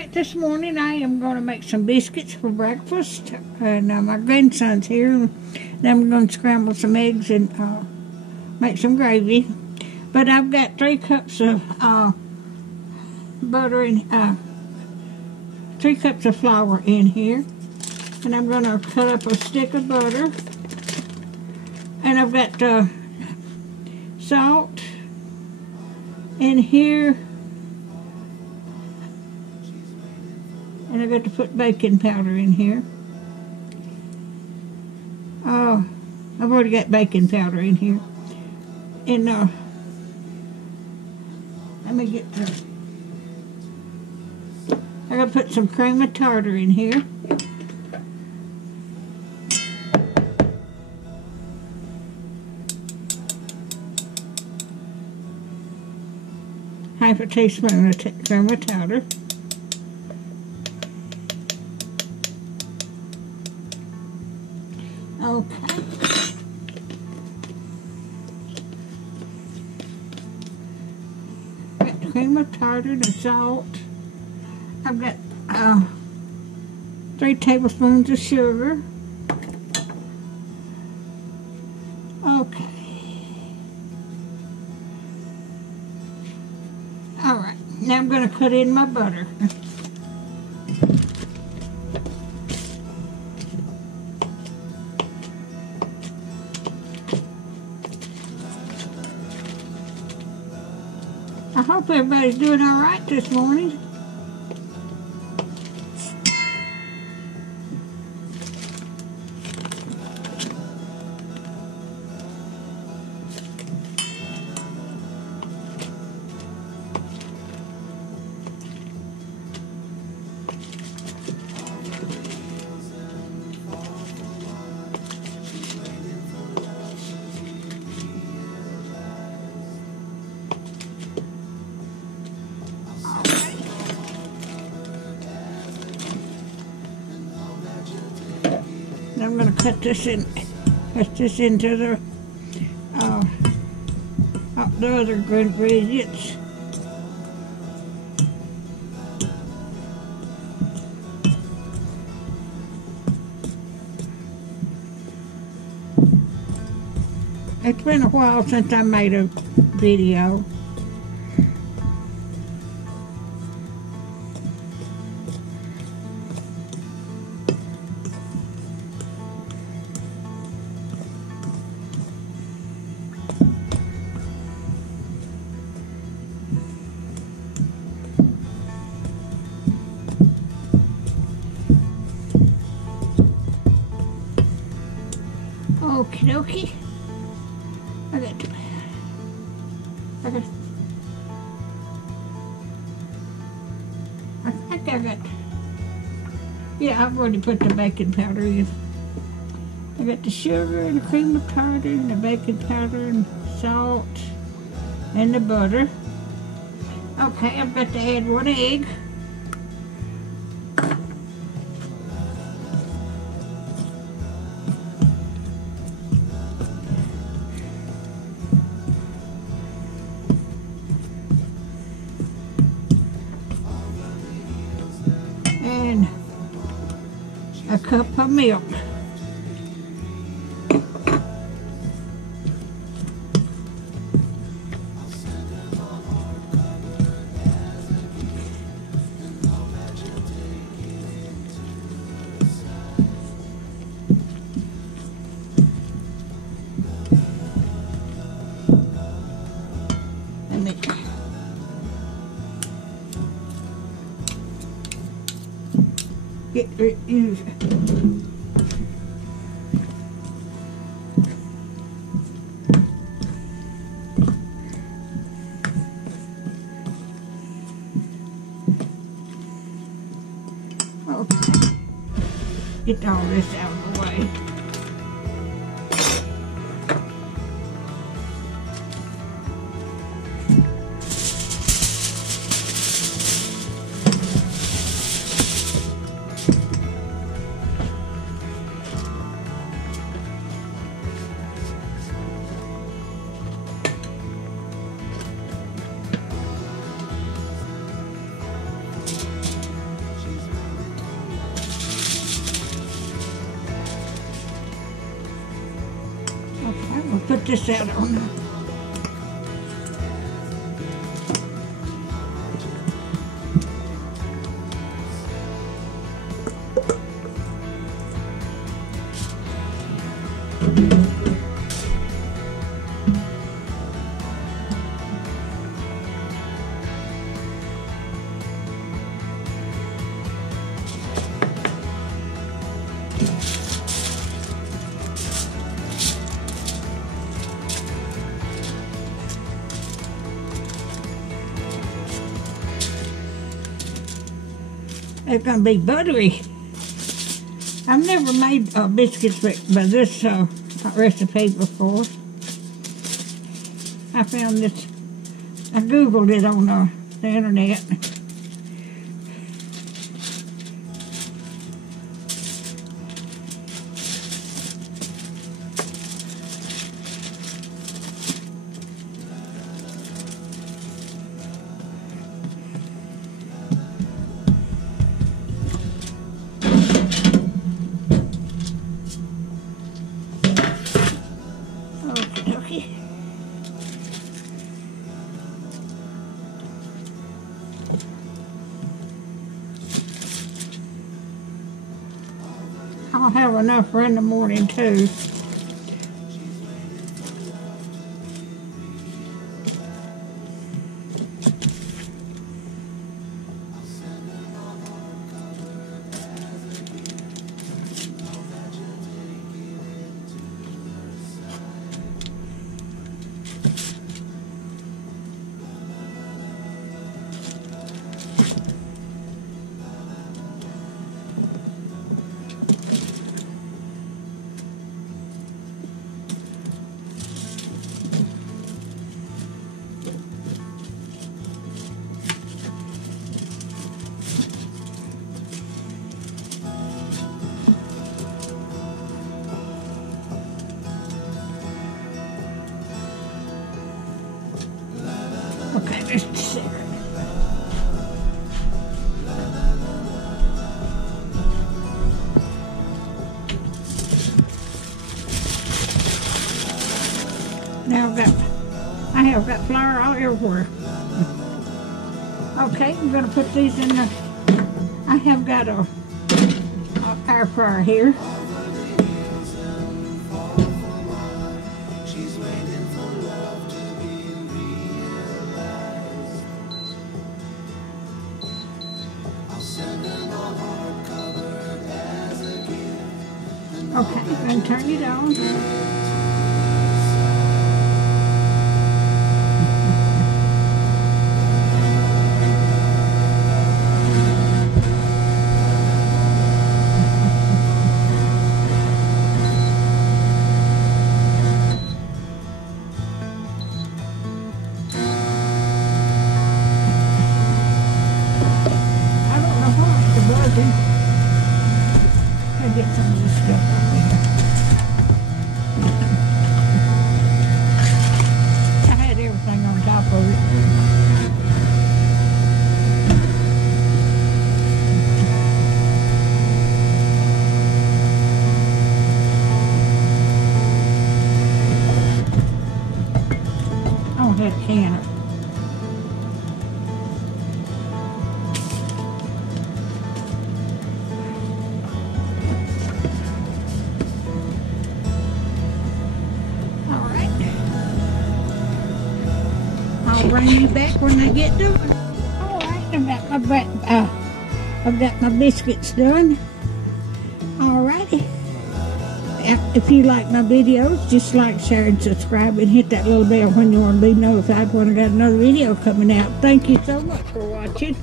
Alright, this morning I am going to make some biscuits for breakfast. And my grandson's here. And then I'm going to scramble some eggs and make some gravy. But I've got 3 cups of butter and 3 cups of flour in here. And I'm going to cut up a stick of butter. And I've got salt in here. And I got to put baking powder in here. Oh, I've already got baking powder in here. And let me get the. I got to put some cream of tartar in here. Half a teaspoon of cream of tartar. Okay. Got the cream of tartar, the salt. I've got 3 tablespoons of sugar. Okay. Alright, now I'm going to put in my butter. I hope everybody's doing all right this morning. I'm going to cut this into the other ingredients. It's been a while since I made a video. Okie dokie. I think I got, yeah, I've already put the baking powder in. I got the sugar and the cream of tartar and the baking powder and salt and the butter. Okay, I've got to add 1 egg. And a cup of milk. Let me use it. Okay. Get all this out of the way. this out on. They're going to be buttery. I've never made biscuits by this recipe before. I found this, I Googled it on the internet. Okay. I'll have enough for in the morning too. Okay, just a second. Now I have got flour all everywhere. Okay, I'm going to put these in the, I have got a air fryer here. Okay, then turn it on. I don't know why it's buzzing. I get some of this stuff up here. I had everything on top of it. I don't have a canner. I'll bring you back when I get done. Alright, I've got my biscuits done. Alrighty. If you like my videos, just like, share, and subscribe, and hit that little bell when you want to be notified when I got another video coming out. Thank you so much for watching.